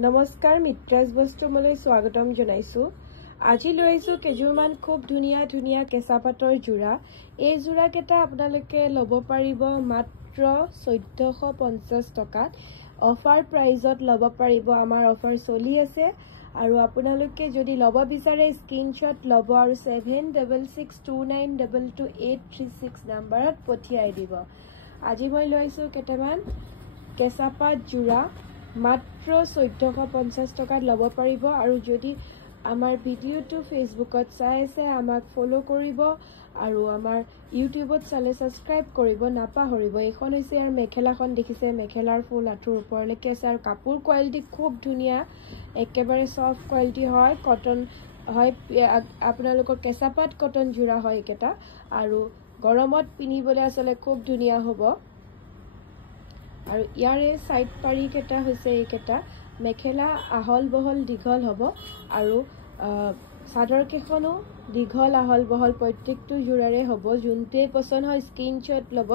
নমস্কাৰ মিত্ৰাজ বস্ত্ৰমলৈ স্বাগতম জনাইছো। আজি লৈ আহিছো কেজুৰমান খুব ধুনীয়া ধুনীয়া কেঁচা পাটৰ যোৰা। এই যোৰা কেটা আপোনালোকে ল'ব পাৰিব মাত্ৰ 1450 টকাত। অফাৰ প্ৰাইজত ল'ব পাৰিব। আমাৰ অফাৰ চলি আছে আৰু আপোনালোকে যদি ল'ব বিচাৰে স্ক্ৰিনশ্বট ল'ব আৰু 7662922836 নম্বৰত পঠিয়াই দিব। আজি মই লৈ আহিছো কেটামান কেঁচা পাট যোৰা মাত্ৰ 1450 টকাত ল'ব পাৰিব। আৰু যদি আমাৰ ভিডিঅ'টো ফেচবুকত চাই আছে আমাক ফলো কৰিব আৰু আমাৰ ইউটিউবত চালে সাবস্ক্ৰাইব কৰিব নাপাহৰিব। এইখন হৈছে আৰু মেখেলাখন দেখিছে, মেখেলাৰ ফুল আঁঠুৰ ওপৰলৈকে আছে আৰু কাপোৰ কোৱালিটি খুব ধুনীয়া, একেবাৰে সফট কোৱালিটি হয়, কটন হয়, আপোনালোকৰ কেঁচা পাট কটন যোৰা হয় এইকেইটা আৰু গৰমত পিন্ধিবলৈ আসলে খুব ধুনীয়া হ'ব। আৰু ইয়াৰে সাইড পাৰি কেটা হৈছে এইকেটা মেখেলা আহল বহল দীঘল হ'ব আৰু চাদৰ কেখনো দীঘল আহল বহল প্ৰত্যেকটো যোৰাৰে হ'ব। যোনটোৱে পছন্দ হয় স্ক্ৰিনশ্বট ল'ব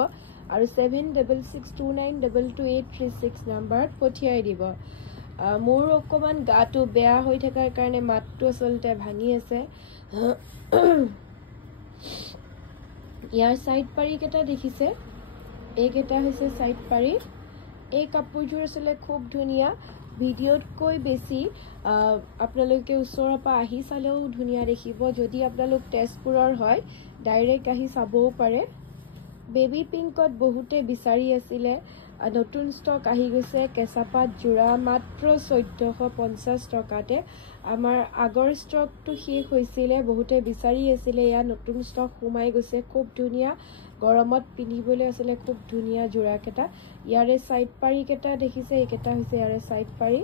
আৰু 7662922836 নম্বৰত পঠিয়াই দিব। মোৰ অকমান গাটো বেয়া হৈ থকাৰ কাৰণে মাতটো আসলতে ভাঙি আছে। ইয়াৰ সাইড পাৰি কেটা দেখিছে, এইকেটা হৈছে সাইড পাৰি। এই কাপোৰযোৰ আসলে খুব ধুনীয়া, ভিডিঅ'তকৈ বেছি আপোনালোকে ওচৰৰ পৰা আহি চালেও ধুনীয়া দেখিব। যদি আপোনালোক তেজপুৰৰ হয় ডাইৰেক্ট আহি চাবও পাৰে। বেবী পিংকত বহুতে বিচাৰি আছিলে, নতুন ষ্টক আহি গৈছে কেঁচা পাট যোৰা মাত্ৰ 1450 টকাতে। আমাৰ আগৰ ষ্টকটো শেষ হৈছিলে, বহুতে বিচাৰি আছিলে, এয়া নতুন ষ্টক সোমাই গৈছে। খুব ধুনীয়া, গৰমত পিন্ধিবলৈ আসলে খুব ধুনীয়া যোৰা কেটা। ইয়াৰে সাইড পাৰি কেটা দেখিছে, এইকেটা হৈছে ইয়াৰে সাইড পাৰি।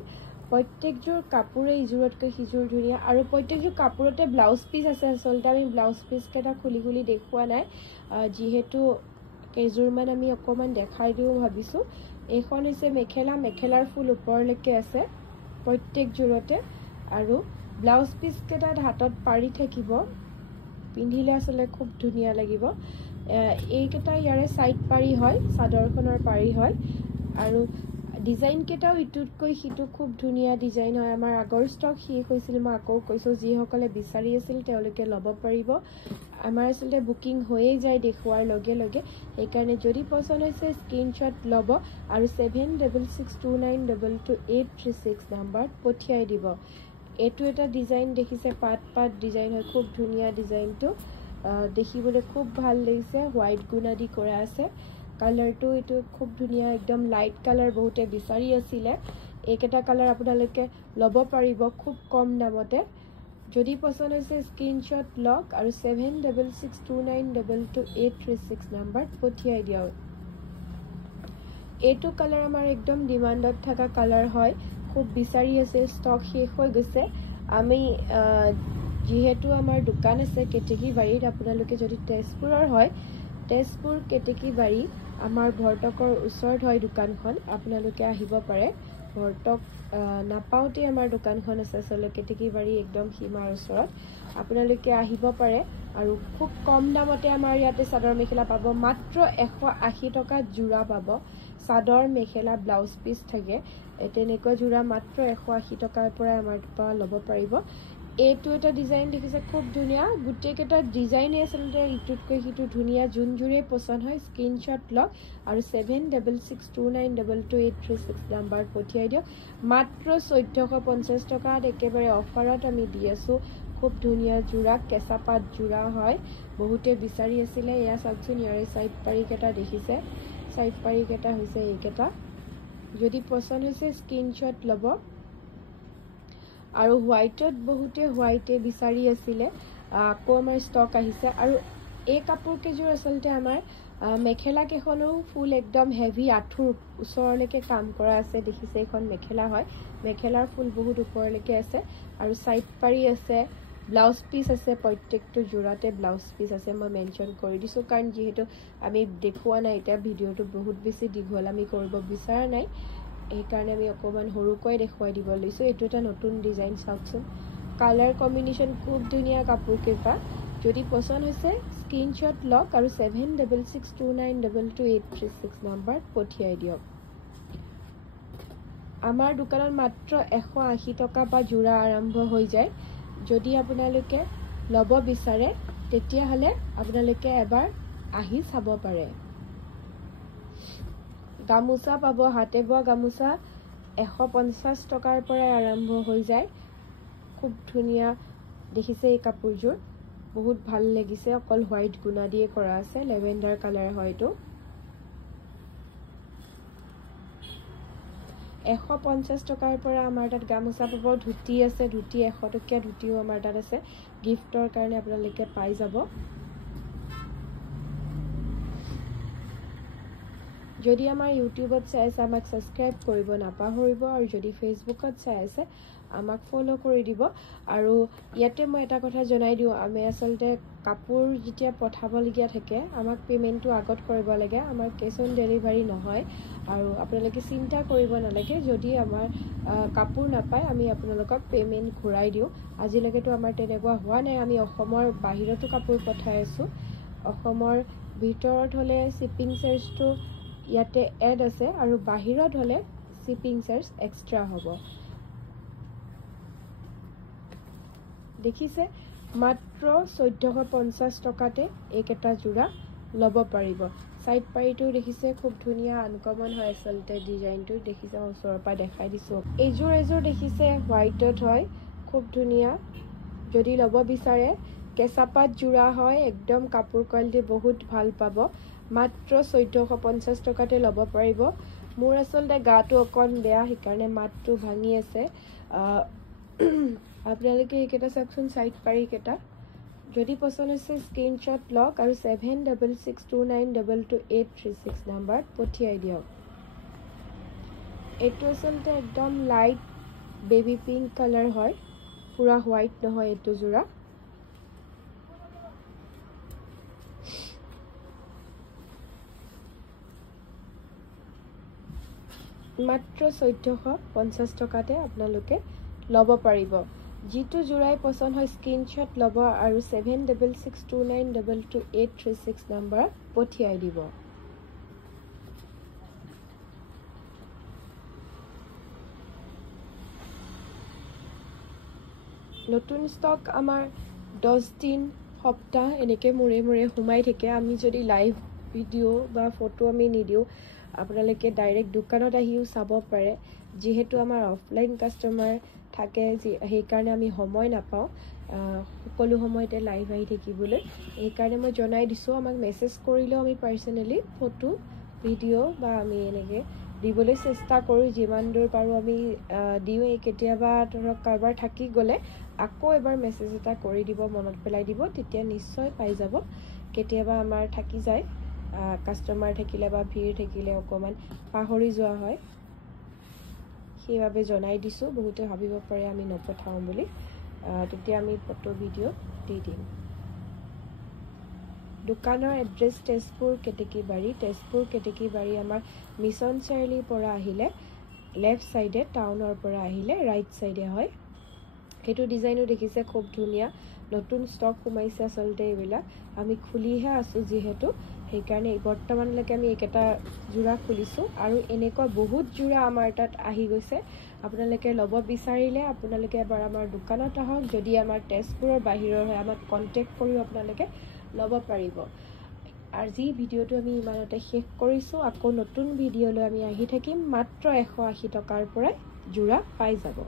প্ৰত্যেকযোৰ কাপোৰে ইযোৰতকৈ সিযোৰ ধুনীয়া আৰু প্ৰত্যেকযোৰ কাপোৰতে ব্লাউজ পিচ আছে। আসলতে আমি ব্লাউজ পিচ কেটা খুলি খুলি দেখুওৱা নাই, যিহেতু কেইযোৰমান আমি অকণমান দেখাই দিওঁ ভাবিছোঁ। এইখন হৈছে মেখেলা, মেখেলাৰ ফুল ওপৰলৈকে আছে প্ৰত্যেকযোৰতে আৰু ব্লাউজ পিচ কেটাত হাতত পাৰি থাকিব, পিন্ধিলে আসলে খুব ধুনীয়া লাগিব। এইকেটা ইয়াৰে সাইড পাৰি হয়, চাদৰখনৰ পাৰি হয় আৰু ডিজাইন কেটাও ইটোতকৈ সিটো খুব ধুনীয়া ডিজাইন হয়। আমাৰ আগৰ ষ্টক শেষ হৈছিল, মই আকৌ কৈছোঁ, যিসকলে বিচাৰি আছিল তেওঁলোকে ল'ব পাৰিব। আমাৰ আসলে বুকিং হৈয়ে যায় দেখুৱাৰ লগে লগে, সেইকাৰণে যদি পছন্দ হৈছে স্ক্ৰিনশ্বট ল'ব আৰু 7662922836 নম্বৰত পঠিয়াই দিব। এইটো এটা ডিজাইন দেখিছে, পাট পাট ডিজাইন হয়, খুব ধুনীয়া ডিজাইনটো, দেখিবলৈ খুব ভাল লাগিছে। হোৱাইট গুণা দি কৰা আছে, কালাৰটো এইটো খুব ধুনীয়া, একদম লাইট কালাৰ বহুতে বিচাৰি আছিলে। এইকেইটা কালাৰ আপোনালোকে ল'ব পাৰিব খুব কম দামতে। যদি পছন্দ হৈছে স্ক্ৰিনশ্বট লওক আৰু 7662922836 নম্বৰত পঠিয়াই দিয়ক। এইটো কালাৰ আমাৰ একদম ডিমাণ্ডত থকা কালাৰ হয়, খুব বিচাৰি আছে, ষ্টক শেষ হৈ গৈছে। আমি যিহেতু আমাৰ দোকান আছে কেতেকীবাৰীত, আপোনালোকে যদি তেজপুৰৰ হয় তেজপুৰ কেতেকীবাৰী আমাৰ ভৰ্তকৰ ওচৰত হয় দোকানখন, আপোনালোকে আহিব পাৰে। ভৰ্তক নাপাওঁতে আমাৰ দোকানখন আছে আচলতে কেতেকীবাৰী একদম সীমাৰ ওচৰত, আপোনালোকে আহিব পাৰে। আৰু খুব কম দামতে আমাৰ ইয়াতে চাদৰ মেখেলা পাব, মাত্ৰ 180 টকাত যোৰা পাব। চাদৰ মেখেলা ব্লাউজ পিচ থাকে, তেনেকুৱা যোৰা মাত্ৰ 180 টকাৰ পৰা আমাৰ পৰা ল'ব পাৰিব। এইটো এটা ডিজাইন দেখিছে, খুব ধুনীয়া, গোটেইকেইটা ডিজাইনে আচলতে ইটোতকৈ সিটো ধুনীয়া। যোনযোৰে পছন্দ হয় স্ক্ৰিনশ্বট লওক আৰু 7662922836 নম্বৰত পঠিয়াই দিয়ক। মাত্ৰ 1450 টকাত একেবাৰে অফাৰত আমি দি আছোঁ। খুব ধুনীয়া যোৰা, কেঁচা পাট যোৰা হয়, বহুতে বিচাৰি আছিলে। এয়া চাওকচোন, ইয়াৰে সাইড পাৰি কেটা দেখিছে, সাইড পাৰি কেটা হৈছে এইকেটা। যদি পছন্দ হৈছে স্ক্ৰিনশ্বট ল'ব। আৰু হোৱাইটত বহুতে হোৱাইটে বিচাৰি আছিলে, আকৌ আমাৰ ষ্টক আহিছে। আৰু এই কাপোৰ কেইযোৰ আচলতে আমাৰ মেখেলা কেইখনো ফুল একদম হেভি, আঁঠুৰ ওচৰলৈকে কাম কৰা আছে, দেখিছে এইখন মেখেলা হয়, মেখেলাৰ ফুল বহুত ওপৰলৈকে আছে আৰু সাইড পাৰি আছে, ব্লাউজ পিচ আছে, প্ৰত্যেকটো যোৰাতে ব্লাউজ পিচ আছে। মই মেনশ্যন কৰি দিছোঁ কাৰণ যিহেতু আমি দেখুওৱা নাই, এতিয়া ভিডিঅ'টো বহুত বেছি দীঘল আমি কৰিব বিচৰা নাই, সেইকাৰণে আমি অকণমান সৰুকৈ দেখুৱাই দিব লৈছোঁ। এইটো এটা নতুন ডিজাইন, চাওকচোন, কালাৰ কম্বিনেশ্যন খুব ধুনীয়া কাপোৰ কেইটা। যদি পছন্দ হৈছে স্ক্ৰিনশ্বট লওক আৰু 7662922836 নম্বৰত পঠিয়াই দিয়ক। আমাৰ দোকানত মাত্ৰ 180 টকা পৰা যোৰা আৰম্ভ হৈ যায় যদি আপোনালোকে ল'ব বিচাৰে তেতিয়াহ'লে আপোনালোকে এবাৰ আহি চাব পাৰে গামোচা পাব হাতে বোৱা গামোচা 150 টকাৰ পৰা আৰম্ভ হৈ যায় খুব ধুনীয়া দেখিছে এই কাপোৰযোৰ বহুত ভাল লাগিছে অকল হোৱাইট গুণা দিয়ে কৰা আছে লেভেণ্ডাৰ কালাৰ হয়তো 150 টকাৰ পৰা আমাৰ তাত গামোচা পাব ধুতি আছে ধুতি 100 টকীয়া ধুতিও আমাৰ তাত আছে গিফ্টৰ কাৰণে আপোনালোকে পাই যাব যদি আমাৰ ইউটিউবত চাই আছে আমাক সাবস্ক্ৰাইব কৰিব নাপাহৰিব আৰু যদি ফেসবুকত চাই আছে আমাক ফলো কৰি দিব আৰু ইয়াতে মই এটা কথা জনাই দিও আমি আসলতে কাপোৰ যেতিয়া পঠাবলগীয়া থাকে আমাক পেমেন্টটো আগত কৰিব লাগে আমাৰ কেশ অন ডেলিভাৰী নহয় আৰু আপোনালোকে চিন্তা কৰিব নালাগে যদি আমাৰ কাপোৰ নাপায় আমি আপোনালোকক পেমেন্ট ঘূৰাই দিও আজিলৈকেতো আমাৰ তেনেকুৱা হোৱা নাই আমি অসমৰ বাহিৰতো কাপোৰ পঠাই আছো অসমৰ ভিতৰত হলে শিপিং চাৰ্জটো ইয়াতে এড আছে আৰু বাহিৰত হলে শিপিং চাৰ্জ এক্সট্ৰা হ'ব দেখিছে মাত্ৰ 1450 টকাতে এইকেটা জোৰা লব পাৰিব সাইড পাৰিটো দেখিছে খুব ধুনীয়া আনকমন হয় আসলতে ডিজাইনটো দেখিছে ওচৰৰ পৰা দেখাই দিছো এইজোৰ দেখিছে হোৱাইটত হয় খুব ধুনীয়া যদি লব বিচাৰে কেঁচাপাত জোৰা হয় একদম কাপোৰ কোৱালিটি বহুত ভাল পাব মাত্ৰ 1450 টকাতে লব পাৰিব মোৰ আসলতে গাটো অকন বেয়া হিকাৰণে মাতটো ভাঙি আছে আপোনালোকে এইকেটা চাকচোন সাইড পাৰি কেটা যদি পছন্দ হৈছে স্ক্ৰিনশ্বট লওক আৰু 7662922836 নম্বৰত পঠিয়াই দিয়ক এইটো আসলতে একদম লাইট বেবি পিংক কালাৰ হয় পুৰা হোৱাইট নহয় এইটো জোৰা মাত্ৰ 1450 টকাতে আপোনালোকে লব পাৰিব যিটো জোৰাই পছন্দ হয় স্ক্ৰিনশ্বট লব আৰু 7662922836 নম্বৰত পঠিয়াই দিব নতুন ষ্টক আমাৰ 10 দিন সপ্তাহ এনেকে মুৰে মুৰে হুমাই থাকে আমি যদি লাইভ ভিডিও বা ফটো আমি নিদিও আপোনালোকে ডাইৰেক্ট দোকানত আহিও চাব পাৰে যেহেতু আমাৰ অফলাইন কাস্টমাৰ থাকে সেই কাৰণে আমি সময় নাপাও সকলো সময়তে লাইভ আহি থাকিবলৈ এই কাৰণে মই জনাই দিছো আমাক মেসেজ কৰিলেও আমি পাৰ্সোনালি ফটো ভিডিও বা আমি এনেকে দিবলৈ চেষ্টা কৰো যিমান দূৰ পাৰো আমি দিও কেতিয়াবা ধৰক কাৰবাৰ থাকি গলে আকৌ এবাৰ মেসেজ এটা কৰি দিব মনত পেলাই দিব তেতিয়া নিশ্চয় পাই যাব কেতিয়াবা আমাৰ থাকি যায় কাস্টমাৰ থাকিলে বা ভিৰ থাকিলে অকমান পাহৰি যোৱা হয় সেইভাবে জনাই দিছো বহুতে ভাবিব পাৰে আমি নপঠাও বুলি তেতিয়া আমি ফটো ভিডিও দি দিম দোকানৰ এড্ৰেছ তেজপুৰ কেতেকীবাৰী আমাৰ মিছন চাৰিআলিৰ পৰা আহিলে লেফট সাইডে টাউনৰ পৰা আহিলে ৰাইট সাইডে হয় সেইটো ডিজাইনো দেখিছে খুব ধুনীয়া নতুন ষ্টক সোমাইছে আসলতে এইবিলাক আমি খুলিহে আছো যেহেতু সেই কাৰণে বৰ্তমানলৈকে আমি একেটা জোৰা খুলিছো আৰু এনেকুৱা বহুত জোৰা আমাৰ তাত আহি গৈছে আপোনালোকে লব বিচাৰিলে আপোনালোকে এবাৰ আমাৰ দোকানত আহক যদি আমাৰ তেজপুৰৰ বাহিৰৰ হয় আমাক কন্টেক্ট কৰি আপোনালোকে লব পাৰিব আজি ভিডিওটো আমি ইমানতে শেষ কৰিছো আকৌ নতুন ভিডিওলৈ আমি আহি থাকিম মাত্ৰ 180 টকাৰ পৰা জোৰা পাই যাব